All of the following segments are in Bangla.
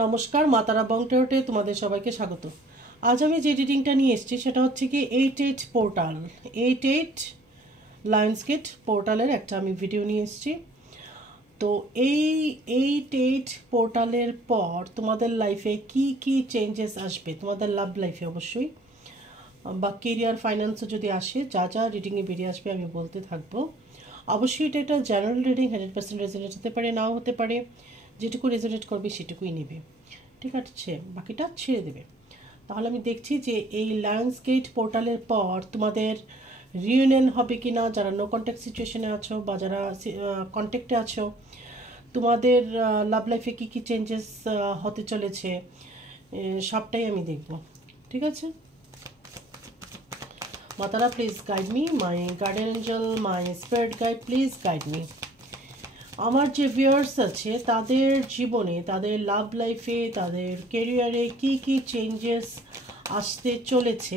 নমস্কার, মাতারা বংটেরোটে তোমাদের সবাইকে স্বাগত। আজ আমি যে রিডিংটা নিয়ে এসেছি সেটা হচ্ছে কি 88 পোর্টাল 88 লায়ন্সগেট পোর্টালের একটা আমি ভিডিও নিয়ে এসেছি। তো এই 88 পোর্টালের পর তোমাদের লাইফে কি কি চেঞ্জেস আসবে, তোমাদের লাভ লাইফে অবশ্যই, বা কেরিয়ার ফাইন্যান্সও যদি আসে, যা যা রিডিংয়ে বেরিয়ে আসবে আমি বলতে থাকবো। অবশ্যই এটা একটা জেনারেল রিডিং, 100% রেজোনেট হতে পারে, নাও হতে পারে। যেটুকু রেজোনেট করবে সেটুকুই নেবে, ঠিক আছে, বাকিটা ছেড়ে দেবে। তাহলে আমি দেখছি যে এই লায়ন্সগেট পোর্টালের পর তোমাদের রিউনিয়ন হবে কি না, যারা নো কন্ট্যাক্ট সিচুয়েশনে আছো বা যারা কন্ট্যাক্টে আছো, তোমাদের লাভ লাইফে কী কী চেঞ্জেস হতে চলেছে, সবটাই আমি দেখব, ঠিক আছে। Matara please guide me, my garden angel, my spirit guide, please guide me. আমার যে ভিউয়ার্স আছে তাদের জীবনে, তাদের লাভ লাইফে, তাদের কেরিয়ারে কি কি চেঞ্জেস আসতে চলেছে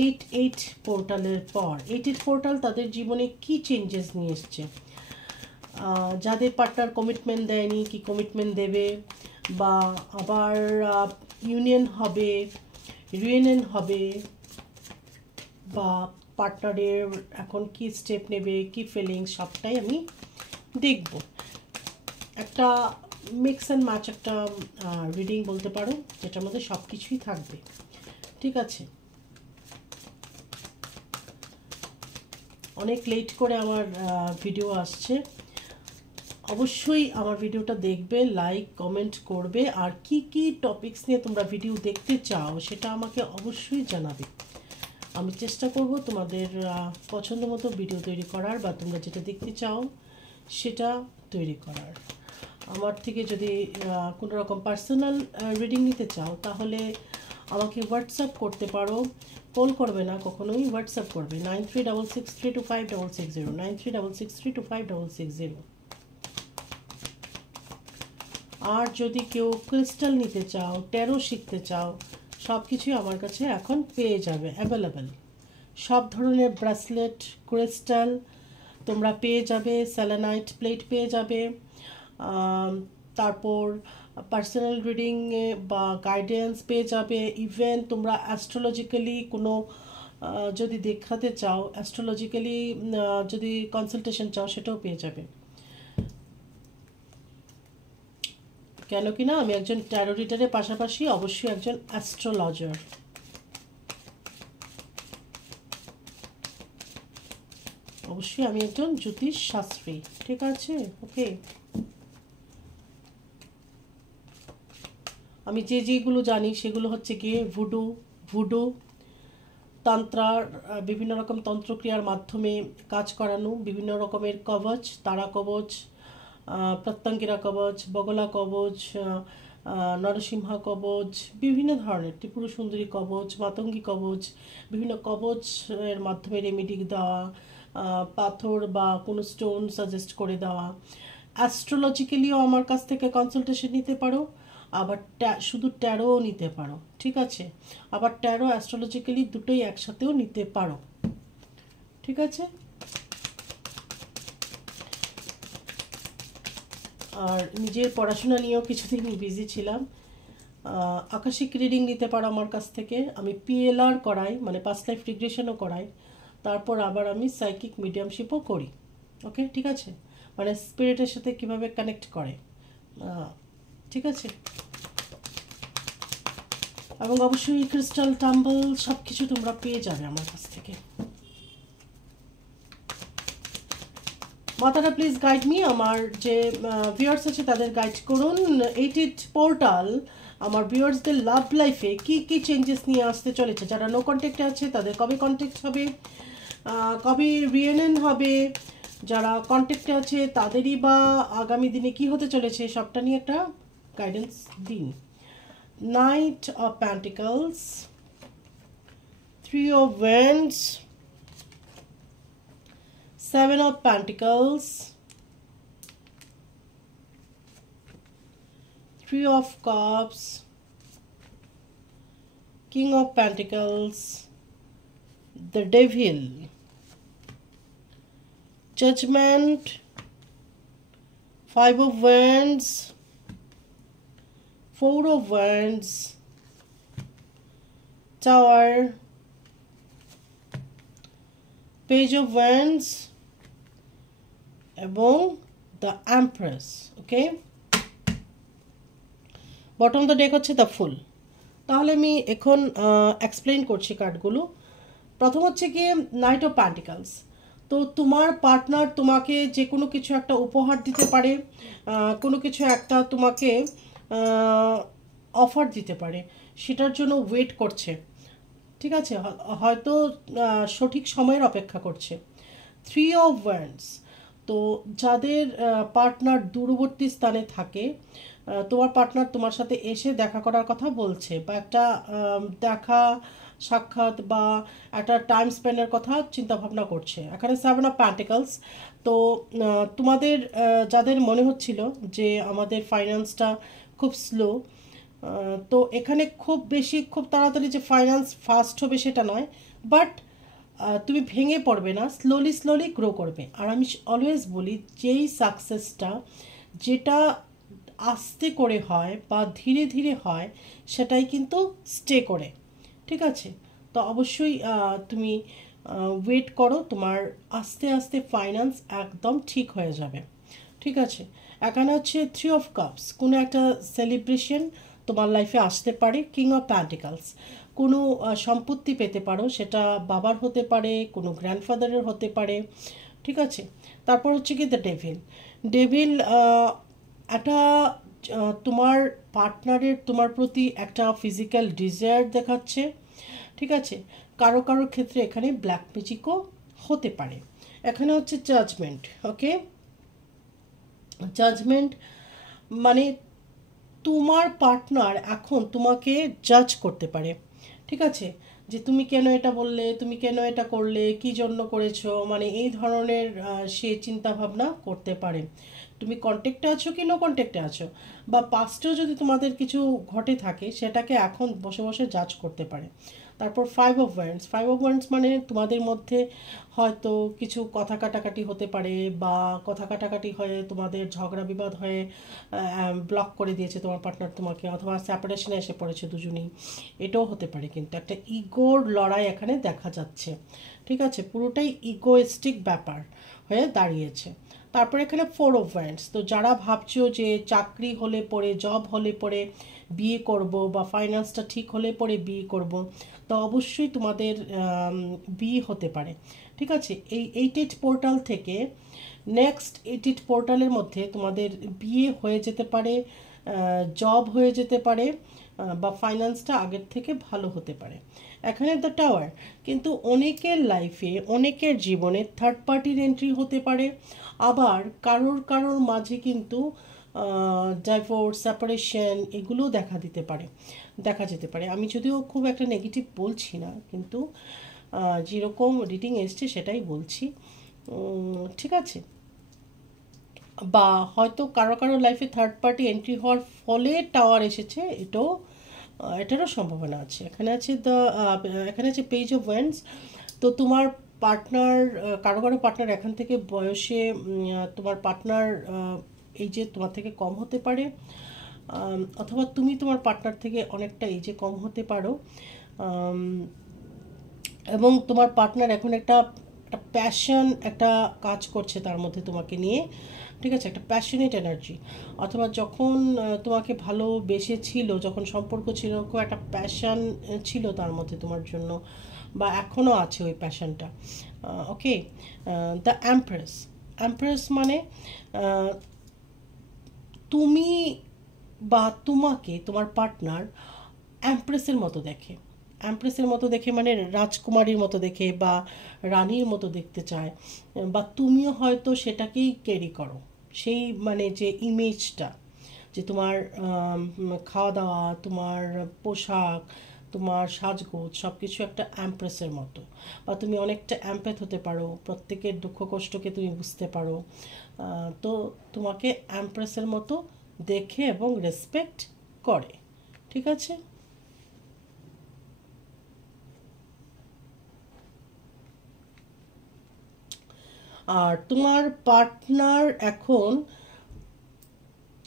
88 পোর্টালের পর। 88 পোর্টাল তাদের জীবনে কি চেঞ্জেস নিয়ে এসছে, যাদের পার্টনার কমিটমেন্ট দেয়নি কি কমিটমেন্ট দেবে, বা আবার ইউনিয়ন হবে, রিউনিয়ন হবে, বা পার্টনারের এখন কি স্টেপ নেবে, কি ফিলিংস, সবটাই আমি দেখব। একটা মিক্স অ্যান্ড ম্যাচ একটা রিডিং বলতে পারো, যেটার মধ্যে সব কিছুই থাকবে, ঠিক আছে। অনেক লেট করে আমার ভিডিও আসছে, অবশ্যই আমার ভিডিওটা দেখবে, লাইক কমেন্ট করবে, আর কি কি টপিকস নিয়ে তোমরা ভিডিও দেখতে চাও সেটা আমাকে অবশ্যই জানাবে। আমি চেষ্টা করব তোমাদের পছন্দ মতো ভিডিও তৈরি করার, বা তোমরা যেটা দেখতে চাও সেটা তৈরি করার। আমার থেকে যদি কোনো রকম পার্সোনাল রিডিং নিতে চাও তাহলে আমাকে হোয়াটসঅ্যাপ করতে পারো, কল করবে না কখনোই, হোয়াটসঅ্যাপ করবে 9366325660, 9366325660। আর যদি কেউ ক্রিস্টাল নিতে চাও, ট্যারো শিখতে চাও, সব কিছুই আমার কাছে এখন পেয়ে যাবে, অ্যাভেলেবেল। সব ধরনের ব্রেসলেট, ক্রিস্টাল তোমরা পেয়ে যাবে, সেলেনাইট প্লেট পেয়ে যাবে, তারপর পার্সোনাল রিডিং বা গাইডেন্স পেয়ে যাবে। ইভেন তোমরা অ্যাস্ট্রোলজিক্যালি কোনো যদি দেখাতে চাও, অ্যাস্ট্রোলজিক্যালি যদি কনসালটেশন চাও, সেটাও পেয়ে যাবে। কেন কি না, আমি একজন ট্যারো রিডারের পাশাপাশি অবশ্যই একজন অ্যাস্ট্রোলজার। অবশ্যই আমি একজন জ্যোতিষ শাস্ত্রী, ঠিক আছে, ওকে। আমি যেগুলো জানি সেগুলো হচ্ছে গিয়ে ভুডু তন্ত্রার, বিভিন্ন রকম তন্ত্রক্রিয়ার মাধ্যমে কাজ করানো, বিভিন্ন রকমের কবচ, তারা কবচ, প্রত্যঙ্গিরা কবচ, বগলা কবচ, নরসিংহা কবচ, বিভিন্ন ধরনের ত্রিপুর সুন্দরী কবচ, মাতঙ্গী কবচ, বিভিন্ন কবচের মাধ্যমে রেমেডি দেওয়া, পাথর বা কোনো স্টোন সাজেস্ট করে দেওয়া। অ্যাস্ট্রোলজিক্যালিও আমার কাছ থেকে কনসালটেশন নিতে পারো, আবার শুধু ট্যারোও নিতে পারো, ঠিক আছে। আবার ট্যারো অ্যাস্ট্রোলজিক্যালি দুটোই একসাথেও নিতে পারো, ঠিক আছে। আর নিজের পড়াশোনা নিয়েও কিছুদিন বিজি ছিলাম। আকাশিক রিডিং নিতে পারো আমার কাছ থেকে, আমি পিএলআর করাই, মানে পাস্ট লাইফ রিগ্রেশনও করাই, তারপর আবার আমি সাইকিক মিডিয়ামশিপও করি, ওকে, ঠিক আছে, মানে স্পিরিটের সাথে কিভাবে কানেক্ট করে, ঠিক আছে। এবং অবশ্যই ক্রিস্টাল, টাম্বল সব কিছু তোমরা পেয়ে যাবে আমার কাছ থেকে। মাতারা প্লিজ গাইড মি, আমার যে ভিউয়ার্স আছে তাদের গাইড করুন। 88 পোর্টাল আমার ভিউয়ার্সদের লাভ লাইফে কি কি চেঞ্জেস নিয়ে আসতে চলেছে, যারা নো কন্ট্যাক্টে আছে তাদের কবে কন্ট্যাক্ট হবে, কবে রিউনিয়ন হবে, যারা কন্ট্যাক্টে আছে তাদেরই বা আগামী দিনে কি হতে চলেছে, সবটা নিয়ে একটা গাইডেন্স দিন। Knight of Pentacles, Three of Wands, Seven of Pentacles, Three of Cups, King of Pentacles, the Devil, Judgment, Five of Wands, Four of Wands, Tower, Page of Wands এবং the empress. Okay, bottom the deck হচ্ছে দ্য ফুল। তাহলে আমি এখন এক্সপ্লেন করছি কার্ডগুলো। প্রথম হচ্ছে গিয়ে নাইট অফ প্যান্টিকলস। তো তোমার পার্টনার তোমাকে যে কোনো কিছু একটা উপহার দিতে পারে, কোনো কিছু একটা তোমাকে অফার দিতে পারে, সেটার জন্য ওয়েট করছে। ঠিক আছে, হয়তো সঠিক সময়ের অপেক্ষা করছে। থ্রি অফ ওয়ান্ডস, তো যাদের পার্টনার দূরবর্তী স্থানে থাকে, তোমার পার্টনার তোমার সাথে এসে দেখা করার কথা বলছে, বা একটা দেখা সাক্ষাৎ বা একটা টাইম স্পেন্ডের কথা চিন্তা ভাবনা করছে। এখানে সেভেন অফ প্যান্টিকলস। তো তোমাদের যাদের মনে হচ্ছিল যে আমাদের ফাইন্যান্সটা খুব স্লো, তো এখানে খুব তাড়াতাড়ি যে ফাইন্যান্স ফাস্ট হবে সেটা নয়, বাট তুমি ভেঙে পড়বে না, স্লোলি গ্রো করবে। আর আমি অলওয়েজ বলি, যেই সাকসেসটা যেটা আস্তে করে হয় বা ধীরে ধীরে হয়, সেটাই কিন্তু স্টে করে। ঠিক আছে, তো অবশ্যই তুমি ওয়েট করো, তোমার আস্তে আস্তে ফাইন্যান্স একদম ঠিক হয়ে যাবে। ঠিক আছে, এখানে হচ্ছে থ্রি অফ কাপস, কোনো একটা সেলিব্রেশন তোমার লাইফে আসতে পারে। কিং অফ প্যান্টিকলস, কোনো সম্পত্তি পেতে পারো, সেটা বাবার হতে পারে, কোনো গ্র্যান্ডফাদারের হতে পারে। ঠিক আছে, তারপর হচ্ছে কি দ্য ডেভিল। ডেভিল একটা তোমার পার্টনারের তোমার প্রতি একটা ফিজিক্যাল ডিজায়ার দেখাচ্ছে। ঠিক আছে, কারো কারোর ক্ষেত্রে এখানে ব্ল্যাক ম্যাজিকও হতে পারে। এখানে হচ্ছে জাজমেন্ট। ওকে, জাজমেন্ট মানে তোমার পার্টনার এখন তোমাকে জাজ করতে পারে। ঠিক আছে, যে তুমি কেন এটা বললে, তুমি কেন এটা করলে, কি জন্য করেছো, মানে এই ধরনের সে চিন্তা ভাবনা করতে পারে। তুমি কন্ট্যাক্টে আছো কি নো কন্ট্যাক্টে আছো, বা পাস্টেও যদি তোমাদের কিছু ঘটে থাকে, সেটাকে এখন বসে বসে জাজ করতে পারে। তারপর five of wands. Five of wands মানে তোমাদের মধ্যে হয়তো কিছু কথা কাটাকাটি হতে পারে, বা কথা কাটাকাটি হয়ে তোমাদের ঝগড়া বিবাদ হয়ে ব্লক করে দিয়েছে তোমার পার্টনার তোমাকে, অথবা সেপারেশনে এসে পড়েছে দুজনেই, এটাও হতে পারে। কিন্তু একটা ইগোর লড়াই এখানে দেখা যাচ্ছে। ঠিক আছে, পুরোটাই ইগোয়েস্টিক ব্যাপার হয়ে দাঁড়িয়েছে। তারপর এখানে ফোর অফ ওয়ান্ডস। তো যারা ভাবছো যে চাকরি হলে পরে, জব হলে পরে বিয়ে করব, বা ফাইন্যান্সটা ঠিক হলে পরে বিয়ে করব, তো অবশ্যই তোমাদের বিয়ে হতে পারে। ঠিক আছে, এই এইটেড পোর্টাল থেকে নেক্সট এইটেড পোর্টালের মধ্যে তোমাদের বিয়ে হয়ে যেতে পারে, জব হয়ে যেতে পারে, বা ফাইন্যান্সটা আগের থেকে ভালো হতে পারে। এখানে দ্য টাওয়ার, কিন্তু অনেকের লাইফে, অনেকের জীবনে থার্ড পার্টির এন্ট্রি হতে পারে। আবার কারোর মাঝে কিন্তু ডাইভোর্স, সেপারেশন এগুলো দেখা যেতে পারে। আমি যদিও খুব একটা নেগেটিভ বলছি না, কিন্তু যেরকম রিডিং এসছে সেটাই বলছি। ঠিক আছে, বা হয়তো কারো লাইফে থার্ড পার্টি এন্ট্রি হওয়ার ফলে টাওয়ার এসেছে, এটারও সম্ভাবনা আছে। এখানে আছে পেজ অফ ওয়ান্ডস। তো তোমার পার্টনার, কারো পার্টনার এখান থেকে বয়সে, তোমার পার্টনার এই যে তোমার থেকে কম হতে পারে, অথবা তুমি তোমার পার্টনার থেকে অনেকটা এই যে কম হতে পারো, এবং তোমার পার্টনার এখন একটা প্যাশন একটা কাজ করছে তার মধ্যে তোমাকে নিয়ে। ঠিক আছে, একটা প্যাশনেট এনার্জি, অথবা যখন তোমাকে ভালোবেসেছিল, যখন সম্পর্ক ছিল, খুব একটা প্যাশন ছিল তার মধ্যে তোমার জন্য, বা এখনও আছে ওই প্যাশনটা। ওকে, দ্য এমপ্রেস মানে তুমি বা তোমাকে তোমার পার্টনার এমপ্রেসের মতো দেখে মানে রাজকুমারীর মতো দেখে, বা রানীর মতো দেখতে চায়, বা তুমিও হয়তো সেটাকেই ক্যারি করো, সেই মানে যে ইমেজটা, যে তোমার খাওয়া দাওয়া, তোমার পোশাক, তোমার সাজগোজ সব কিছু একটা এমপ্রেসের মতো, বা তুমি অনেকটা এমপ্যাথ হতে পারো, প্রত্যেকের দুঃখ কষ্টকে তুমি বুঝতে পারো। তো তোমাকে এমপ্রেসের মতো দেখে এবং রেসপেক্ট করে। ঠিক আছে, আর তোমার পার্টনার এখন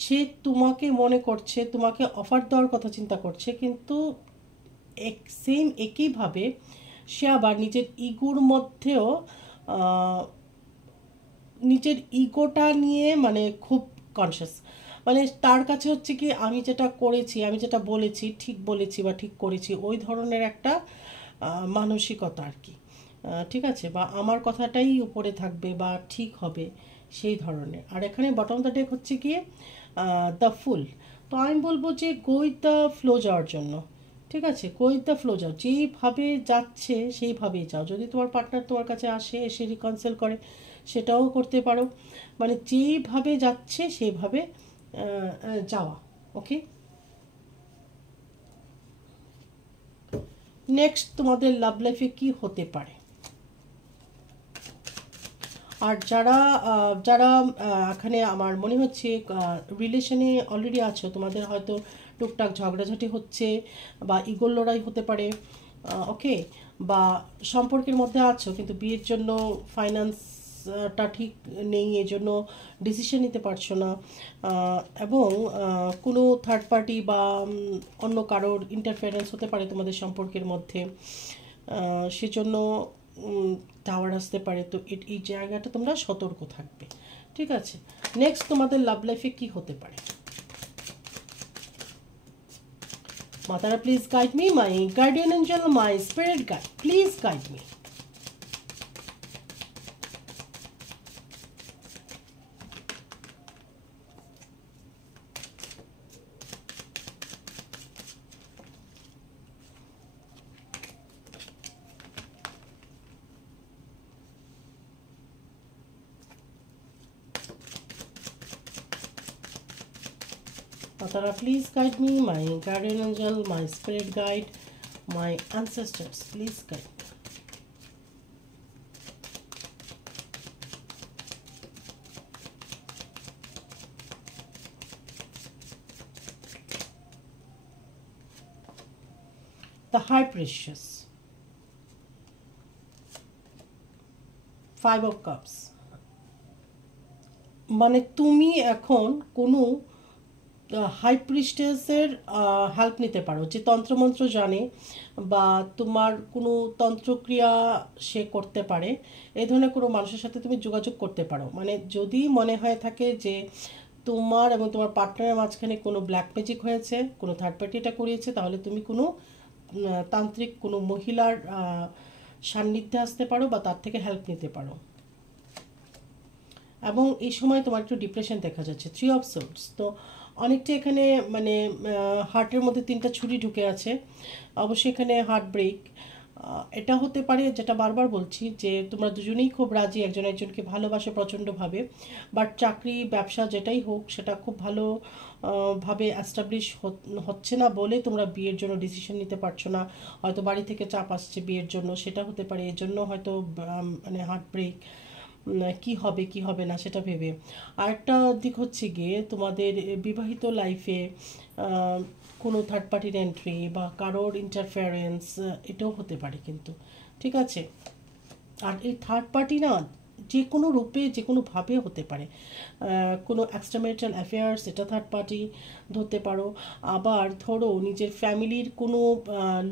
সে তোমাকে মনে করছে, তোমাকে অফার দেওয়ার কথা চিন্তা করছে, কিন্তু সেম একইভাবে সে আবার নিজের ইগোর মধ্যেও নিজের ইগোটা নিয়ে মানে খুব কনসিয়াস। মানে তার কাছে হচ্ছে কি আমি যেটা করেছি, আমি যেটা বলেছি ঠিক বলেছি বা ঠিক করেছি, ওই ধরনের একটা মানসিকতা আর কি। ঠিক আছে, বা আমার কথাটাই উপরে থাকবে বা ঠিক হবে সেই ধরনের। আর এখানে বটম দ্য ডেক হচ্ছে কি দ্য ফুল। তো আমি বলবো যে গো উইথ দ্য ফ্লো যাওয়ার জন্য। ঠিক আছে, গো উইথ দ্য ফ্লো যাও, যেইভাবে যাচ্ছে সেইভাবেই যাও। যদি তোমার পার্টনার তোমার কাছে আসে, এসে রিকনসিল করে, সেটাও করতে পারো। মানে যেইভাবে যাচ্ছে সেইভাবে যাওয়া। ওকে, নেক্সট তোমাদের লাভ লাইফে কি হতে পারে। আর যারা যারা এখানে আমার মনে হচ্ছে রিলেশনে অলরেডি আছো, তোমাদের হয়তো টুকটাক ঝগড়াঝাটি হচ্ছে বা ইগোর লড়াই হতে পারে। ওকে, বা সম্পর্কের মধ্যে আছো কিন্তু বিয়ের জন্য ফাইন্যান্সটা ঠিক নেই, এজন্য ডিসিশন নিতে পারছো না। এবং কোনো থার্ড পার্টি বা অন্য কারোর ইন্টারফারেন্স হতে পারে তোমাদের সম্পর্কের মধ্যে, সেজন্য টাওয়ার আসতে পারে। তো এই জায়গাটা তোমরা সতর্ক থাকবে। ঠিক আছে, নেক্সট তোমাদের লাভ লাইফে কি হতে পারে। Matara please guide me, my guardian angel, my spirit guide, please guide me. Matara, please guide me, my guardian angel, my spirit guide, my ancestors, please guide me. The High Priestess, 5 of Cups. মানে তুমি এখন কোনো হাই প্রিস্টেসের হেল্প নিতে পারো, যে তন্ত্রমন্ত্র জানে বা তোমার কোনো তন্ত্রক্রিয়া সে করতে পারে, এই ধরনের কোনো মানুষের সাথে তুমি যোগাযোগ করতে পারো। মানে যদি মনে হয়ে থাকে যে তোমার এবং তোমার পার্টনারের মাঝখানে কোনো ব্ল্যাক ম্যাজিক হয়েছে, কোনো থার্ড পার্টি এটা করিয়েছে, তাহলে তুমি কোনো তান্ত্রিক কোনো মহিলার সান্নিধ্যে আসতে পারো বা তার থেকে হেল্প নিতে পারো। এবং এই সময় তোমার একটু ডিপ্রেশন দেখা যাচ্ছে, 3 অফ সোর্ডস। তো অনেকটা এখানে মানে হার্টের মধ্যে 3টা ছুরি ঢুকে আছে, অবশ্যই এখানে হার্ট ব্রেক। এটা হতে পারে, যেটা বারবার বলছি, যে তোমরা দুজনেই খুব রাজি, একজন একজনকে ভালোবাসে প্রচণ্ডভাবে, বাট চাকরি ব্যবসা যেটাই হোক সেটা খুব ভালো ভাবে অ্যাস্টাবলিশ হচ্ছে না বলে তোমরা বিয়ের জন্য ডিসিশন নিতে পারছো না। হয়তো বাড়ি থেকে চাপ আসছে বিয়ের জন্য, সেটা হতে পারে, এর জন্য হয়তো মানে হার্ট ব্রেক, কি হবে কি হবে না সেটা ভেবে। আরেকটা দিক হচ্ছে গিয়ে তোমাদের বিবাহিত লাইফে কোনো থার্ড পার্টির এন্ট্রি বা কারোর ইন্টারফারেন্স, এটাও হতে পারে কিন্তু। ঠিক আছে, আর এই থার্ড পার্টি না যে কোনো রূপে যে কোনোভাবে হতে পারে। কোনো এক্সট্রাম্যারিটাল অ্যাফেয়ার্স, এটা থার্ড পার্টি ধরতে পারো। আবার ধরো নিজের ফ্যামিলির কোনো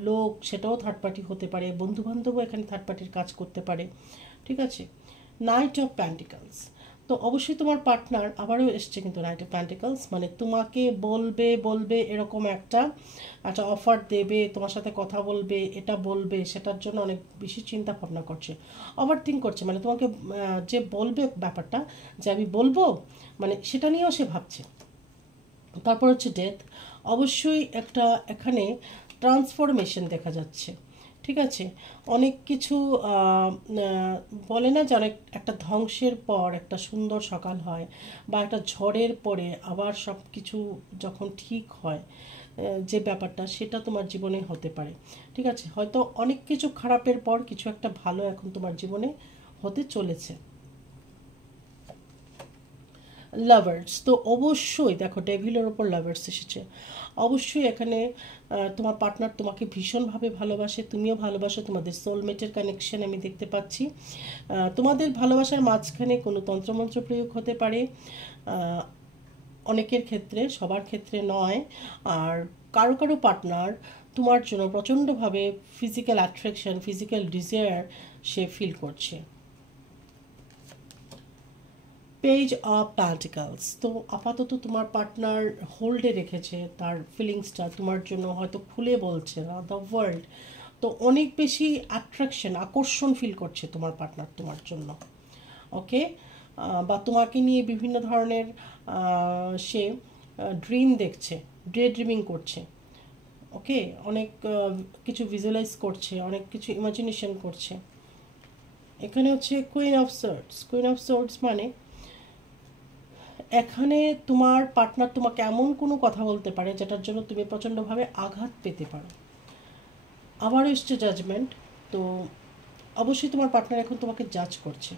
লোক, সেটাও থার্ড পার্টি হতে পারে। বন্ধুবান্ধবও এখানে থার্ড পার্টির কাজ করতে পারে। ঠিক আছে, নাইট অফ প্যান্টিকলস। তো অবশ্যই তোমার পার্টনার আবারও এসছে কিন্তু নাইট অফ প্যান্টিকলস, মানে তোমাকে বলবে বলবে এরকম একটা একটা অফার দেবে, তোমার সাথে কথা বলবে, এটা বলবে, সেটার জন্য অনেক বেশি চিন্তা ভাবনা করছে, ওভার থিঙ্ক করছে। মানে তোমাকে যে বলবে ব্যাপারটা, যে আমি বলবো, মানে সেটা নিয়েও সে ভাবছে। তারপর হচ্ছে ডেথ, অবশ্যই একটা এখানে ট্রান্সফরমেশন দেখা যাচ্ছে। ঠিক আছে, অনেক কিছু বলে না যে অনেক একটা ধ্বংসের পর একটা সুন্দর সকাল হয়, বা একটা ঝড়ের পরে আবার সব কিছু যখন ঠিক হয়, যে ব্যাপারটা সেটা তোমার জীবনে হতে পারে। ঠিক আছে, হয়তো অনেক কিছু খারাপের পর কিছু একটা ভালো এখন তোমার জীবনে হতে চলেছে। লাভার্স, তো অবশ্যই দেখো ডেভিলের ওপর লাভার্স এসেছে। অবশ্যই এখানে তোমার পার্টনার তোমাকে ভীষণভাবে ভালোবাসে, তুমিও ভালোবাসো, তোমাদের সোলমেটের কানেকশন আমি দেখতে পাচ্ছি। তোমাদের ভালোবাসার মাঝখানে কোনো তন্ত্রমন্ত্র প্রয়োগ হতে পারে, অনেকের ক্ষেত্রে, সবার ক্ষেত্রে নয়। আর কারো কারো পার্টনার তোমার জন্য প্রচণ্ডভাবে ফিজিক্যাল অ্যাট্রাকশন, ফিজিক্যাল ডিজায়ার সে ফিল করছে। পেজ অফ প্যান্টিকলস, তো আপাতত তোমার পার্টনার হোল্ডে রেখেছে তার ফিলিংসটা তোমার জন্য, হয়তো খুলে বলছে না দ্য ওয়ার্ল্ড। তো অনেক বেশি অ্যাট্রাকশন, আকর্ষণ ফিল করছে তোমার পার্টনার তোমার জন্য। ওকে, বা তোমাকে নিয়ে বিভিন্ন ধরনের সে ড্রিম দেখছে, ডে ড্রিমিং করছে। ওকে, অনেক কিছু ভিজুয়ালাইজ করছে, অনেক কিছু ইমাজিনেশন করছে। এখানে হচ্ছে queen of swords. Queen of swords মানে এখানে তোমার পার্টনার তোমাকে এমন কোনো কথা বলতে পারে যেটার জন্য তুমি প্রচণ্ডভাবে আঘাত পেতে পারো। আবারও এসছে জাজমেন্ট। তো অবশ্যই তোমার পার্টনার এখন তোমাকে জাজ করছে।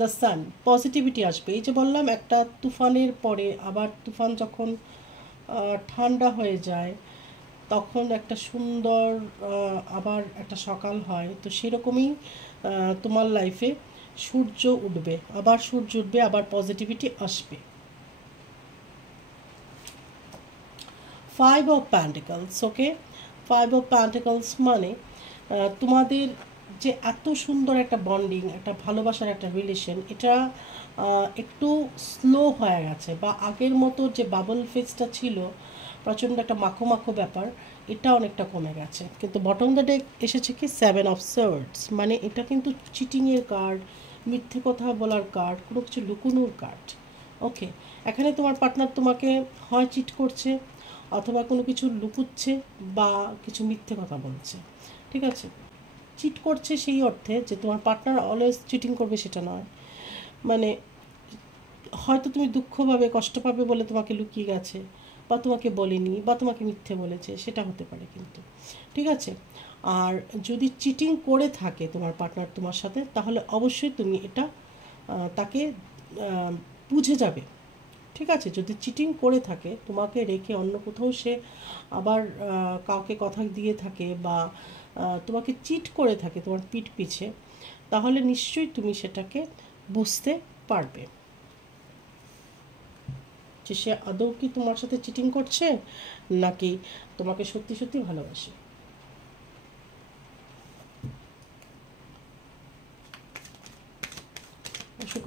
দ্য সান, পজিটিভিটি আসবে। এই যে বললাম, একটা তুফানের পরে আবার তুফান যখন ঠান্ডা হয়ে যায় তখন একটা সুন্দর আবার একটা সকাল হয়। তো সেরকমই তোমার লাইফে সূর্য উঠবে, আবার সূর্য উঠবে, আবার পজিটিভিটি আসবে। Five of pentacles. Okay, five of pentacles মানে তোমাদের যে এত সুন্দর একটা বন্ডিং, একটা ভালোবাসার একটা রিলেশন, এটা একটু স্লো হয়ে গেছে, বা আগের মতো যে বাবল ফেজটা ছিল, প্রচণ্ড একটা মাখো মাখো ব্যাপার, এটা অনেকটা কমে গেছে। কিন্তু বটম দ্য ডেক এসেছে কি সেভেন অফ সোর্ডস, মানে এটা কিন্তু চিটিংয়ের কার্ড, মিথ্যে কথা বলার কার্ড, কোনো কিছু লুকোনোর কার্ড। ওকে, এখানে তোমার পার্টনার তোমাকে হয় চিট করছে, অথবা কোনো কিছু লুকুচ্ছে, বা কিছু মিথ্যে কথা বলছে। ঠিক আছে, চিট করছে সেই অর্থে যে তোমার পার্টনার অলওয়েজ চিটিং করবে সেটা নয়, মানে হয়তো তুমি দুঃখ পাবে, কষ্ট পাবে বলে তোমাকে লুকিয়ে গেছে, বা তোমাকে বলেনি, বা তোমাকে মিথ্যে বলেছে, সেটা হতে পারে কিন্তু। ঠিক আছে, আর যদি চিটিং করে থাকে তোমার পার্টনার তোমার সাথে, তাহলে অবশ্যই তুমি এটা তাকে বুঝে যাবে। ঠিক আছে, যদি চিটিং করে থাকে তোমাকে রেখে অন্য কোথাও সে আবার কাউকে কথা দিয়ে থাকে, বা তোমাকে চিট করে থাকে তোমার পিঠ পিছে, তাহলে নিশ্চয়ই তুমি সেটাকে বুঝতে পারবে যে সে আদৌ কি তোমার সাথে চিটিং করছে, নাকি তোমাকে সত্যি সত্যি ভালোবাসে।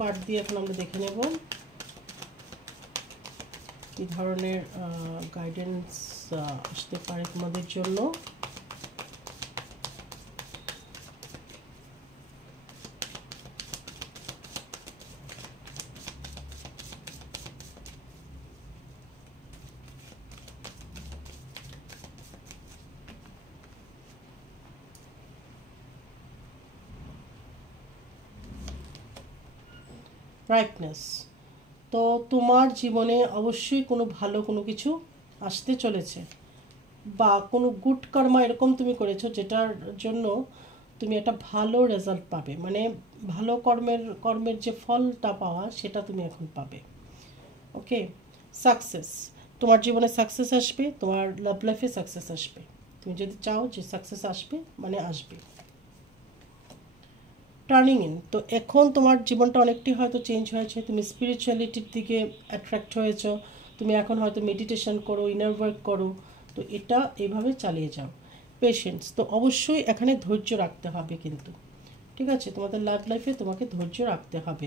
কার্ড দিয়ে এখন আমরা দেখে নেব কী ধরনের গাইডেন্স আসতে পারে তোমাদের জন্য। ব্রাইটনেস, তো তোমার জীবনে অবশ্যই কোনো ভালো কোনো কিছু আসতে চলেছে, বা কোনো গুড কর্মা এরকম তুমি করেছো যেটার জন্য তুমি একটা ভালো রেজাল্ট পাবে, মানে ভালো কর্মের যে ফলটা পাওয়া সেটা তুমি এখন পাবে। ওকে, সাকসেস, তোমার জীবনে সাকসেস আসবে, তোমার লাভ লাইফে সাকসেস আসবে। তুমি যদি চাও যে সাকসেস আসবে, মানে আসবে। টার্নিং ইন, তো এখন তোমার জীবনটা অনেকটাই হয়তো চেঞ্জ হয়েছে, তুমি স্পিরিচুয়ালিটির দিকে অ্যাট্রাক্ট হয়েছো, তুমি এখন হয়তো মেডিটেশন করো, ইনার ওয়ার্ক করো, তো এটা এভাবে চালিয়ে যাও। পেশেন্স, তো অবশ্যই এখানে ধৈর্য রাখতে হবে কিন্তু। ঠিক আছে, তোমাদের লাভ লাইফে তোমাকে ধৈর্য রাখতে হবে।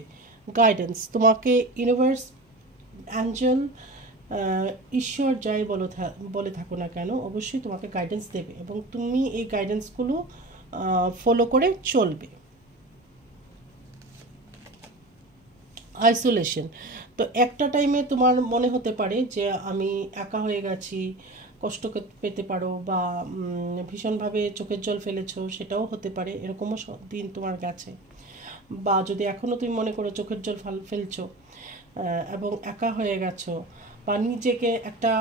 গাইডেন্স, তোমাকে ইউনিভার্স, অ্যাঞ্জেল, ঈশ্বর যাই বলে থাকো না কেন, অবশ্যই তোমাকে গাইডেন্স দেবে, এবং তুমি এই গাইডেন্সগুলো ফলো করে চলবে। আইসোলেশন, তো একটা টাইমে তোমার মনে হতে পারে যে আমি একা হয়ে গেছি, কষ্ট পেতে পারো, বা ভীষণভাবে চোখের জল ফেলেছো, সেটাও হতে পারে, এরকমও দিন তোমার গেছে। বা যদি এখনও তুমি মনে করো চোখের জল ফেলছো এবং একা হয়ে গেছো, বা নিজেকে একটা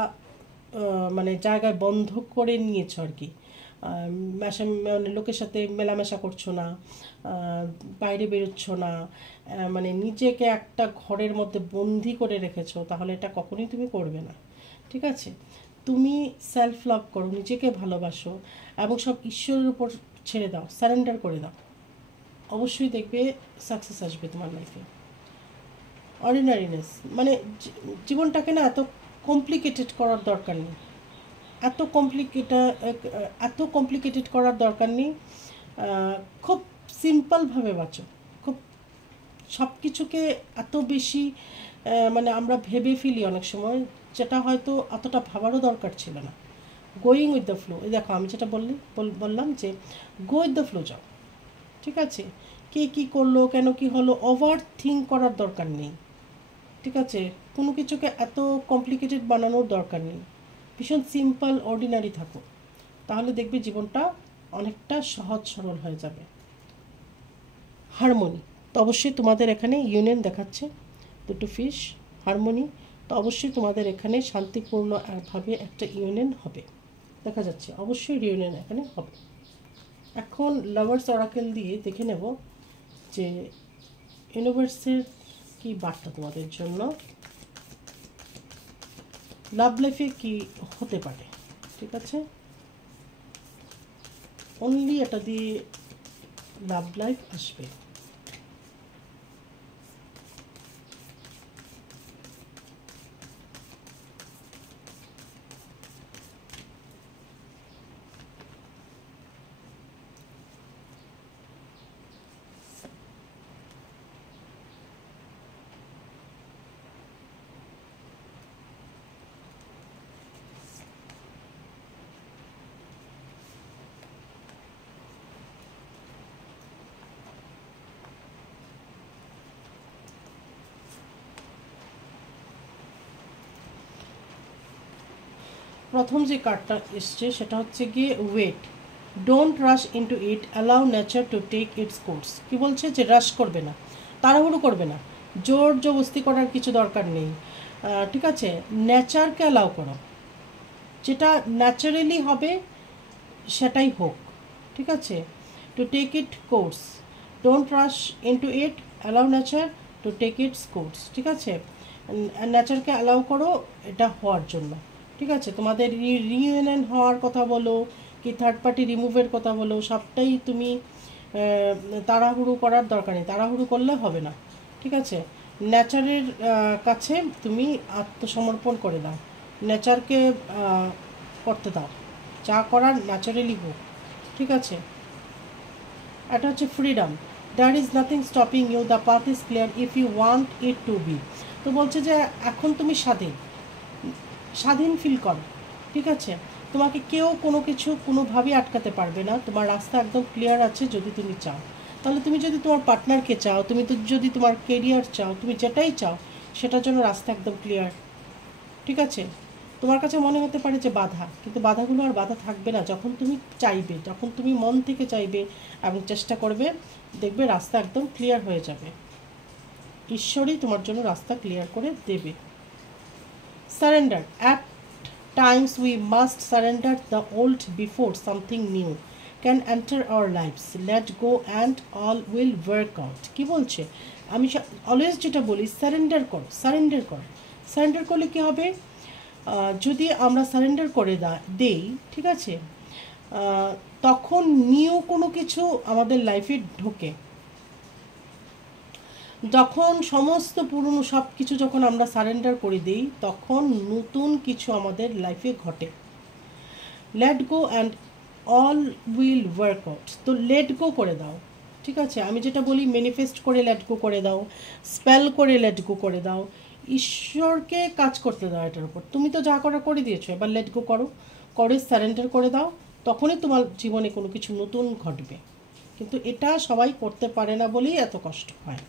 মানে জায়গায় বন্ধ করে নিয়েছো আর কি, মানে লোকের সাথে মেলামেশা করছো না, বাইরে বেরোচ্ছ না, মানে নিজেকে একটা ঘরের মধ্যে বন্দি করে রেখেছো, তাহলে এটা কখনোই তুমি করবে না। ঠিক আছে, তুমি সেলফ লাভ করো, নিজেকে ভালোবাসো, এবং সব ঈশ্বরের উপর ছেড়ে দাও, সারেন্ডার করে দাও, অবশ্যই দেখবে সাকসেস আসবে তোমার লাইফে। অর্ডিনারিনেস মানে জীবনটাকে না এত কমপ্লিকেটেড করার দরকার নেই, এত কমপ্লিকেটেড করার দরকার নেই। খুব সিম্পলভাবে বাঁচো, খুব সব কিছুকে এত বেশি মানে আমরা ভেবে ফেলি অনেক সময়, যেটা হয়তো অতটা ভাবারও দরকার ছিল না। গোয়িং উইথ দ্য ফ্লো, এই দেখো আমি যেটা বললাম যে গো উইথ দ্য ফ্লো যাও, ঠিক আছে? কে কী করলো, কেন কি হলো, ওভার থিঙ্ক করার দরকার নেই, ঠিক আছে? কোনো কিছুকে এত কমপ্লিকেটেড বানানোর দরকার নেই, ভীষণ সিম্পল অর্ডিনারি থাকো, তাহলে দেখবে জীবনটা অনেকটা সহজ সরল হয়ে যাবে। হারমোনি, তো অবশ্যই তোমাদের এখানে ইউনিয়ন দেখাচ্ছে, দুটো ফিশ, হারমোনি, তো অবশ্যই তোমাদের এখানে শান্তিপূর্ণভাবে একটা ইউনিয়ন হবে, দেখা যাচ্ছে অবশ্যই রিউনিয়ন এখানে হবে। এখন লাভার্স অরাকেল দিয়ে দেখে নেব যে ইউনিভার্সের কি বার্তা তোমাদের জন্য, লাভ লাইফে কি হতে পারে, ঠিক আছে? অনলি এটা দিয়ে লাভ লাইফ আসবে। প্রথম যে কার্ডটা এসছে সেটা হচ্ছে গিয়ে wait, don't rush into it, allow nature to take its course. কি বলছে? যে রাশ করবে না, তাড়াহুড়ো করবে না, জোর জবস্তি করার কিছু দরকার নেই, ঠিক আছে? নেচারকে অ্যালাউ করো, যেটা ন্যাচারালি হবে সেটাই হোক, ঠিক আছে? To take it course, don't rush into it, allow nature to take its course, ঠিক আছে? নেচারকে অ্যালাউ করো এটা হওয়ার জন্য, ঠিক আছে? তোমাদের রিইউনিয়ন হওয়ার কথা বলো কি থার্ড পার্টি রিমুভের কথা বলো, সবটাই তুমি তাড়াহুড়ো করার দরকার নেই, তাড়াহুড়ো করলে হবে না, ঠিক আছে? নেচারের কাছে তুমি আত্মসমর্পণ করে দাও, নেচারকে করতে দাও, যা করার ন্যাচারালি হোক, ঠিক আছে? এটা হচ্ছে freedom, there is nothing stopping you, the path is clear if you want it to be. তো বলছে যে এখন তুমি স্বাধীন, স্বাধীন ফিল করো, ঠিক আছে? তোমাকে কেউ কোনো কিছু কোনোভাবেই আটকাতে পারবে না, তোমার রাস্তা একদম ক্লিয়ার আছে যদি তুমি চাও। তাহলে তুমি যদি তোমার পার্টনারকে চাও, তুমি তো যদি তোমার কেরিয়ার চাও, তুমি যেটাই চাও সেটার জন্য রাস্তা একদম ক্লিয়ার, ঠিক আছে? তোমার কাছে মনে হতে পারে যে বাধা, কিন্তু বাধাগুলো আর বাধা থাকবে না যখন তুমি চাইবে, যখন তুমি মন থেকে চাইবে এবং চেষ্টা করবে, দেখবে রাস্তা একদম ক্লিয়ার হয়ে যাবে, ঈশ্বরই তোমার জন্য রাস্তা ক্লিয়ার করে দেবে। Surrender, at times we must surrender the old before something new can enter our lives, let go and all will work out. কী বলছে? আমি অলওয়েজ যেটা বলি, সারেন্ডার করো, সারেন্ডার করো, সারেন্ডার করলে কী হবে? যদি আমরা সারেন্ডার করে দেই, ঠিক আছে, তখন নিউ কোনো কিছু আমাদের লাইফে ঢোকে, যখন সমস্ত পুরনো সব কিছু যখন আমরা সারেন্ডার করে দিই তখন নতুন কিছু আমাদের লাইফে ঘটে। Late go and all will work out, তো লেট গো করে দাও, ঠিক আছে? আমি যেটা বলি, ম্যানিফেস্ট করে লেট গো করে দাও, স্পেল করে লেট গো করে দাও, ঈশ্বরকে কাজ করতে দাও এটার উপর। তুমি তো যা করা করে দিয়েছো, এবার লেট গো করো, করে সারেন্ডার করে দাও, তখনই তোমার জীবনে কোনো কিছু নতুন ঘটবে। কিন্তু এটা সবাই করতে পারে না বলেই এত কষ্ট হয়।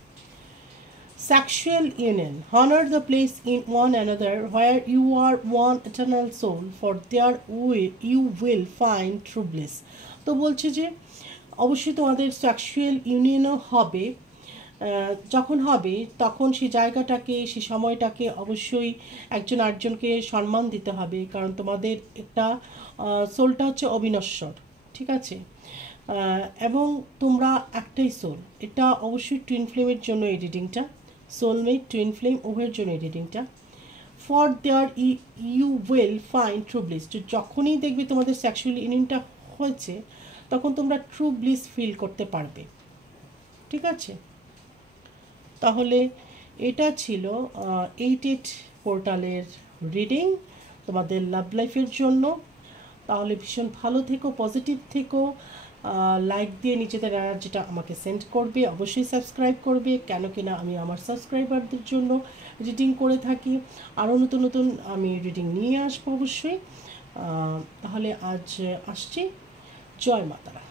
Sexual union, honor the place in one another where you are one eternal soul, for there you will find true bliss. তো বলছে যে অবশ্যই তোমাদের সেক্সুয়াল ইউনিয়নও হবে, যখন হবে তখন সেই জায়গাটাকে, সেই সময়টাকে অবশ্যই একজন আরেকজনকে সম্মান দিতে হবে, কারণ তোমাদের একটা সোলটা হচ্ছে অবিনশ্বর, ঠিক আছে? এবং তোমরা একটাই সোল, এটা অবশ্যই টুইন ফ্লেমের জন্য এই রিডিংটা, সোলমেট টুইন ফ্লেম উভয়ের জন্য এই রিডিংটা। For there you will find true bliss, যখনই দেখবে তোমাদের সেক্সুয়াল ইউনিয়নটা হয়েছে তখন তোমরা ট্রু ব্লিস ফিল করতে পারবে, ঠিক আছে? তাহলে এটা ছিল 88 পোর্টালের রিডিং তোমাদের লাভ লাইফের জন্য। তাহলে ভীষণ ভালো থেকো, পজিটিভ থেকো, লাইক দিয়ে নিজেদের এনার্জিটা আমাকে সেন্ড করবে, অবশ্যই সাবস্ক্রাইব করবে, কেন কিনা আমি আমার সাবস্ক্রাইবারদের জন্য রিডিং করে থাকি। আরও নতুন নতুন আমি রিডিং নিয়ে আসবো অবশ্যই। তাহলে আজ আসছি। জয় মাতারা।